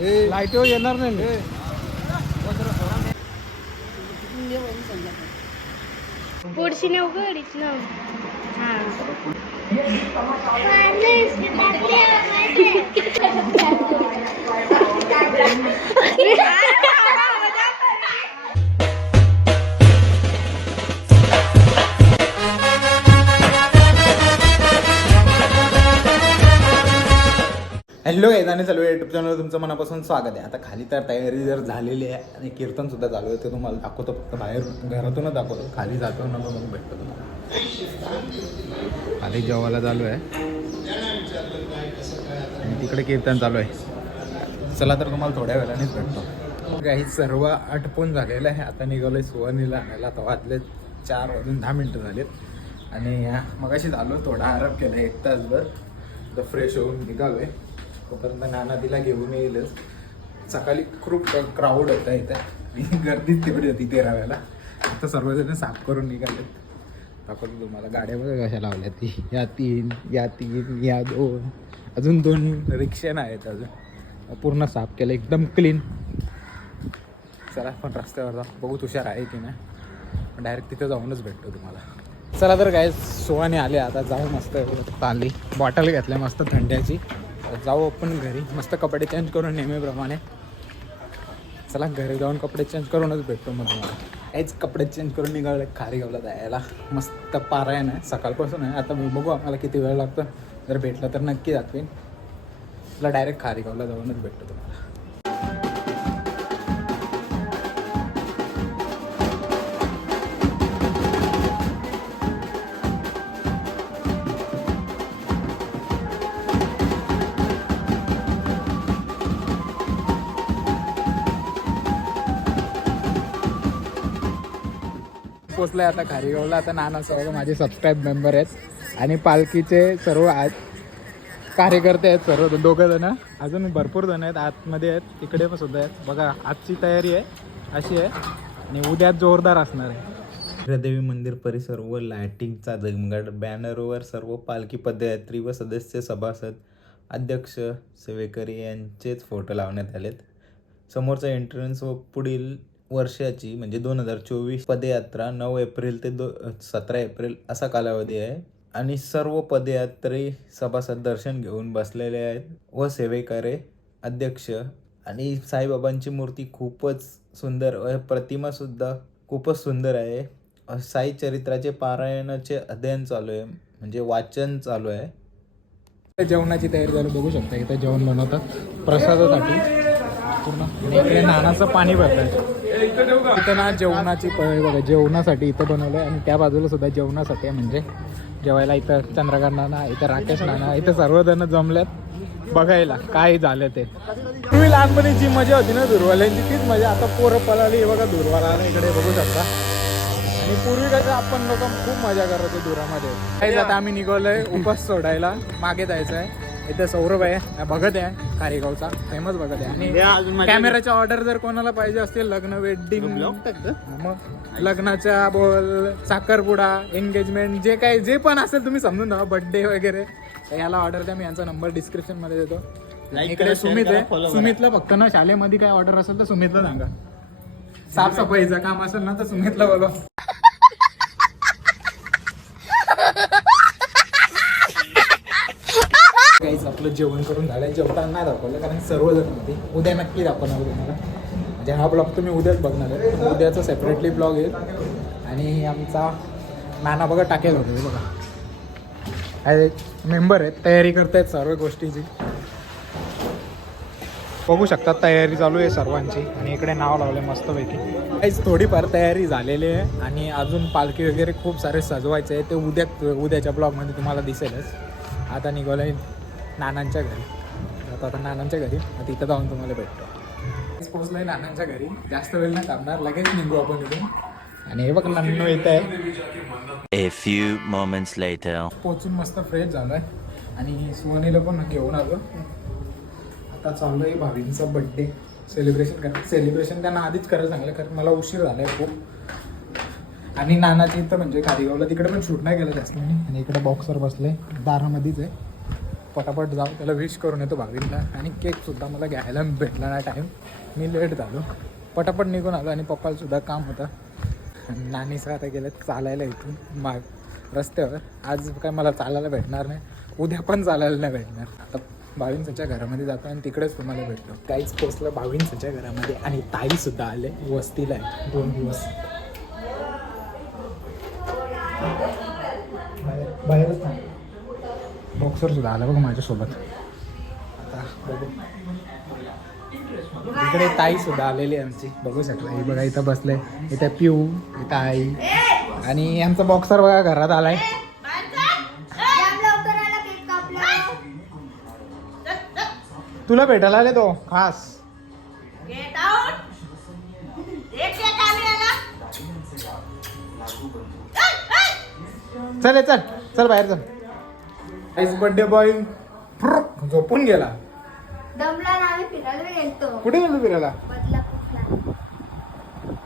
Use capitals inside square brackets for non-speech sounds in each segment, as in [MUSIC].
लाईटवर येणार नाही. पुढची नेऊ गडीच ना हा. [LAUGHS] [LAUGHS] हॅलो गाईज आणि चालू युट्यूब चॅनल तुमचं मनापासून स्वागत आहे. आता खाली तर तयारी जर झालेली आहे आणि कीर्तन सुद्धा चालू आहे ते तुम्हाला दाखवतो. फक्त बाहेर घरातूनच दाखवतो. खाली जातो ना मग भेटतो तुम्हाला. खाली जेवायला चालू आहे. आणि तिकडे कीर्तन चालू आहे. चला तर तुम्हाला थोड्या वेळानेच भेटतो. काही सर्व आटपून झालेलं आहे. आता निघालोय सुवर्णीला आणायला. आता वाजले चार वाजून दहा मिनटं झालेत. आणि या मगाशी झालो थोडा आराम केला एक तासभर. तर फ्रेश होऊन निघालोय. तोपर्यंत नाना तिला घेऊन येईलच. सकाळी खूप क्राऊड होता इथं. गर्दीच तिकडे होती तेराव्याला. आता सर्वजण साफ करून निघालेत. दाखवतो तुम्हाला गाड्या बघा कशा लावल्या ती. या तीन या तीन या दोन. अजून दोन रिक्षा आहेत अजून. पूर्ण साफ केलं. एकदम क्लीन चला पण रस्त्यावर जा बघू तुषार आहे की नाही. डायरेक्ट तिथं जाऊनच भेटतो तुम्हाला. चला तर काय सोहाने आले. आता जाऊ मस्त. आली बॉटल घेतल्या मस्त थंड्याची. जाऊ आपण घरी. मस्त कपडे चेंज करून नेहमीप्रमाणे. चला घरी जाऊन कपडे चेंज करूनच भेटतो मग तुम्हाला. हेच कपडे चेंज करून निघाले खारीगावला जायला. मस्त पारायण आहे सकाळपासून आहे. आता मी बघू आम्हाला किती वेळ लागतो. जर भेटला तर नक्की दाखवेन. तुला डायरेक्ट खारीगावला जाऊनच भेटतो तुम्हाला. पोचलाय आता खारीगावला. आता नाना सर्व माझे सबस्क्राईब मेंबर आहेत. आणि पालखीचे सर्व आज कार्यकर्ते आहेत सर्व दोघं जण. अजून भरपूर जण आहेत. आतमध्ये आहेत. तिकडे पण सुद्धा आहेत. बघा आजची तयारी आहे. अशी आहे. आणि उद्या जोरदार असणार आहे. हिरादेवी मंदिर परिसर व लायटिंगचा जगमगाट. बॅनरवर सर्व पालखी पदयात्री व सदस्य सभासद अध्यक्ष सेवेकरी यांचेच फोटो लावण्यात आलेत. समोरचा एंट्रन्स व पुढील वर्षाची म्हणजे दोन हजार चोवीस पदयात्रा नऊ एप्रिल ते दो सतरा एप्रिल असा कालावधी आहे. आणि सर्व पदयात्री सभासद दर्शन घेऊन बसलेले आहेत. व सेवेकरे अध्यक्ष आणि साईबाबांची मूर्ती खूपच सुंदर व प्रतिमासुद्धा खूपच सुंदर आहे. साई चरित्राचे पारायणाचे अध्ययन चालू आहे. म्हणजे वाचन चालू आहे. जेवणाची तयारी झाली बघू शकता इथं जेवण बनवतात. प्रसादासाठी. पूर्ण. इकडे नानाचं पाणी भरतात इथं ना जेवणाची प- बघा जेवणासाठी इथं बनवलंय आणि त्या बाजूला सुद्धा जेवणासाठी म्हणजे जेवायला इथं चंद्रकांत नाना इथं राकेश नाना इथं सर्वजण जमल्यात बघायला काय झालं ते. तुम्ही लहानपणी जी मजा होती ना दुर्वाल्यांची तीच मजा. आता पोरं पळाली बघा दुर्वाला इकडे बघू शकता. आणि पूर्वी कसं आपण लोक खूप मजा करायचो दुरामध्ये. काय आता आम्ही निघालोय उपास सोडायला मागे जायचं आहे इथे सौरभ आहे. भगत आहे. कारेगावचा फेमस भगत आहे. आणि कॅमेराच्या ऑर्डर जर कोणाला पाहिजे असतील लग्न वेडिंग मग. लग्नाच्या बोल साखरपुडा एंगेजमेंट जे काही जे पण असेल तुम्ही समजून ठेवा बर्थडे वगैरे. तर याला ऑर्डर द्या. मी यांचा नंबर डिस्क्रिप्शनमध्ये देतो. इकडे सुमित आहे. सुमितला फक्त ना शाळेमध्ये काय ऑर्डर असेल तर सुमितला सांगा. साफसफाईचं काम असेल ना तर सुमितला बोलवा काहीच आपलं जेवण करून झालं जेवताना नाही दाखवलं कारण सर्वजण होते. उद्या नक्की दाखवणार तुम्हाला. म्हणजे हा ब्लॉग तुम्ही उद्याच बघणार आहे. उद्याचा सेपरेटली ब्लॉग येईल आणि आमचा नाना बघा टाकेल होतो बघा. बघा मेंबर आहेत तयारी करतायत सर्व गोष्टीची. बघू शकतात तयारी चालू आहे सर्वांची. आणि इकडे नाव लावले मस्तपैकी. काहीच थोडीफार तयारी झालेली आहे. आणि अजून पालखी वगैरे खूप सारे सजवायचे आहे ते उद्या उद्याच्या ब्लॉगमध्ये तुम्हाला दिसेलच. आता निघालं नानांच्या घरी. आता आता नानांच्या घरी. मग तिथं जाऊन तुम्हाला भेटतो. पोहोचलोय नानांच्या घरी. जास्त वेळ नाही थांबणार. लगेच निघू आपण इथून. आणि हे बघ नानू येत आहे. A few moments later. पोचून मस्त फ्रेश झालोय. आणि सुवनीला पण घेऊन आलो. आता चालू आहे भावींचा बड्डे सेलिब्रेशन कर सेलिब्रेशन त्यांना आधीच करायला सांगितलं कारण मला उशीर झालाय खूप. आणि नानाची इथं म्हणजे खारीगावला तिकडे पण शूट नाही केलं जास्त. आणि इकडे बॉक्सर बसले. दारामध्येच आहे. पटापट जाऊन त्याला विश करून येतो भावींना आणि केकसुद्धा मला घ्यायला भेटला नाही टाईम मी लेट झालो. पटापट निघून आलो आणि पप्पालासुद्धा काम होतं. आणि नानीसह आता गेलं चालायला इथून माग रस्त्यावर. आज काय मला चालायला भेटणार नाही. उद्या पण चालायला नाही भेटणार. आता भाविंसाच्या घरामध्ये जातो आणि तिकडेच तुम्हाला भेटतो काहीच पोचलं भाविंसाच्या घरामध्ये आणि ताईसुद्धा आले. वस्तीला आहे दोन दिवस. बाहेर बाहेरच बॉक्सरसुद्धा बॉक्सर सुद्धा आला बघ माझ्यासोबत. आता बघू. इकडे ताई सुद्धा आलेली आमची बघू शकता. हे बघा इथं बसले. इथं पिऊ इथं आई. आणि आमचा बॉक्सर बघा घरात आलाय. तुला भेटायला आले तो खास. चल ये, चल. चल बाहेर चल. आईस बर्थडे बॉय झोपून गेला. दमला ना आम्ही फिरायला गेलतो. कुठे गेलो फिरायला? बदलापूरला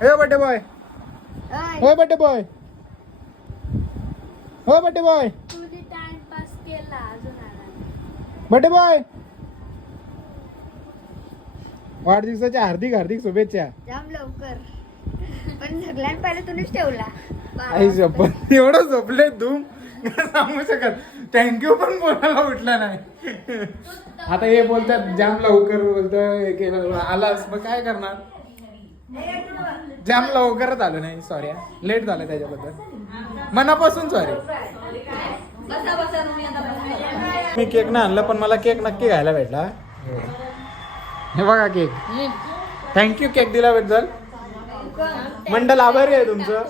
हे बर्थडे बॉय. हो बर्थडे बॉय. हो बर्थडे बॉय. तुम्ही टाइमपास केला अजून आला नाही. Birthday boy. वाढदिवसाच्या हार्दिक हार्दिक शुभेच्छा. जाम लवकर. पण सगळ्यात पहिले तुम्हीच ठेवला. आई एवढं झोपले धूम काय सांगू शकत. थँक्यू पण बोलायला उठला नाही. आता हे बोलतात जाम लवकर बोलत हे केलं आलास मग काय करणार? जाम लवकरच आलो नाही सॉरी लेट झालं त्याच्याबद्दल. मनापासून सॉरी मी केक ना आणलं पण मला केक नक्की घ्यायला भेटला. हे बघा केक थँक्यू केक दिल्याबद्दल. मंडल आभारी आहे तुमचं.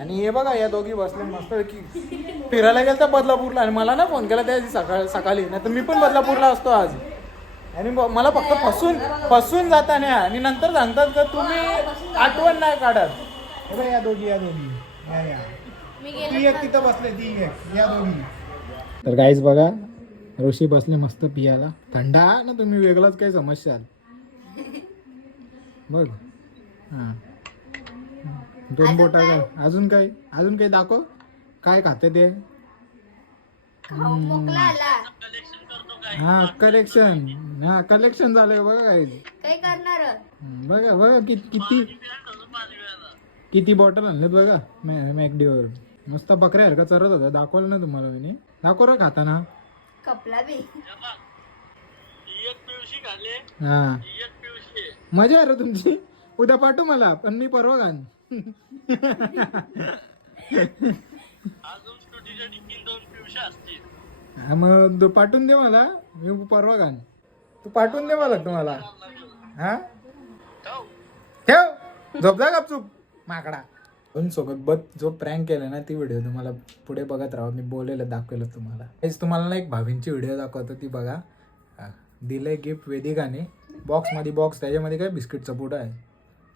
आणि हे बघा या दोघी बसले मस्त फिरायला गेलं तर बदलापूरला आणि मला ना फोन केला त्या सकाळ सकाळी. नाही तर मी पण बदलापूरला असतो आज. आणि मला फक्त फसून फसून जाता नाही आणि नंतर सांगतात का तुम्ही आठवण नाही काढत. हे बघा या दोघी या दोघी. या या. ती एक तिथं बसले ती एक. या दोघी. तर गाईज बघा ऋषी बसले मस्त पियाला. थंड ना तुम्ही वेगळाच काही समस्याल बघ. हां. दोन बोटा अजून काही अजून काही दाखव. काय खाते ते? आला. हा कलेक्शन हा कलेक्शन झालंय बघा काय? काय करणार? बघा बघा कि- किती? किती बॉटल आणलेत बघा मॅकडीवर. मस्त बकऱ्या का? चरत होता दाखवलं ना तुम्हाला मी. दाखव रे खाताना. कपला बी. हा. मजा आहे रे तुमची. उद्या पाठवू मला पण मी परवा घान हा, मग दो- पाठवून दे मला मी परवा घान तू पाठवून दे मला तुम्हाला. हा? ठेव. झोपला गपचूप. माकडा. पण सोबत बत जो प्रँक केला ना ती व्हिडिओ तुम्हाला पुढे बघत राहा मी बोललेलं दाखवलं तुम्हाला. हेच तुम्हाला ना एक भावींची व्हिडिओ दाखवतो ती बघा. दिलं दिलंय गिफ्ट वेदिकाने. बॉक्समध्ये बॉक्स त्याच्यामध्ये काय बिस्किटचा पुडा आहे?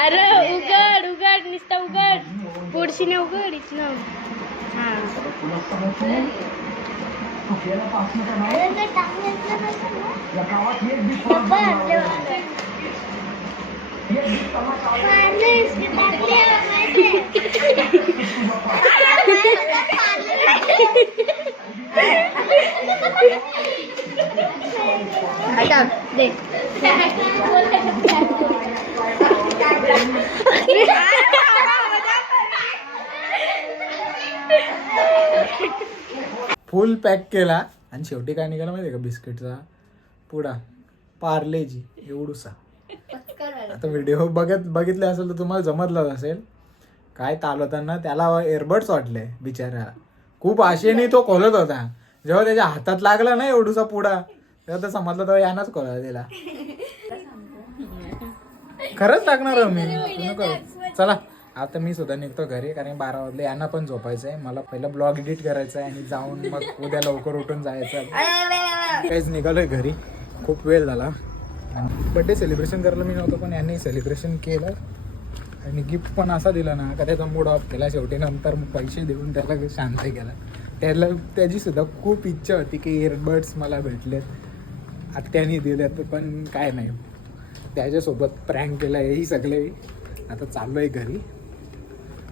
अरे उघड उघड नुसतं उघड. पुढशीने उघड इथनं. हा. [LAUGHS] [LAUGHS] दे. फुल पॅक केला. आणि शेवटी काय निघाला माहिती का बिस्किटचा? पुडा. पार्लेजी. एवढूसा. आता व्हिडिओ बघत बघितले असेल तर तुम्हाला जमतलाच असेल. काय चालवताना त्याला एअरबड्स वाटले बिचाऱ्याला. खूप आशेने तो खोलत होता. जेव्हा त्याच्या हातात लागला ना एवढूसा पुडा तेव्हा तर समजलं तेव्हा यानाच खोला दिला खरंच टाकणार मी. तुम्ही करू. चला आता मी सुद्धा निघतो घरी कारण बारा वाजले यांना पण झोपायचं आहे मला पहिला ब्लॉग एडिट करायचा आहे आणि जाऊन मग उद्या लवकर उठून जायचं. आहे. काहीच निघालोय घरी. खूप वेळ झाला. बड्डे सेलिब्रेशन करायला मी नव्हतं पण यांनी सेलिब्रेशन केलं. आणि गिफ्ट पण असा दिला ना का त्याचा मूड ऑफ केला. शेवटी नंतर मग पैसे देऊन त्याला शांत केला. त्याला त्याची सुद्धा खूप इच्छा होती की इयरबड्स मला भेटलेत. आत्याने दिलेत पण काय नाही. त्याच्यासोबत प्रँक केला हेही सगळे. आता चाललो आहे घरी.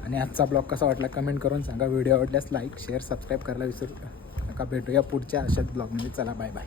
आणि आजचा ब्लॉग कसा वाटला कमेंट करून सांगा. व्हिडिओ आवडल्यास लाईक शेअर सबस्क्राईब करायला विसरू नका. भेटूया पुढच्या अशाच ब्लॉगमध्ये चला बाय बाय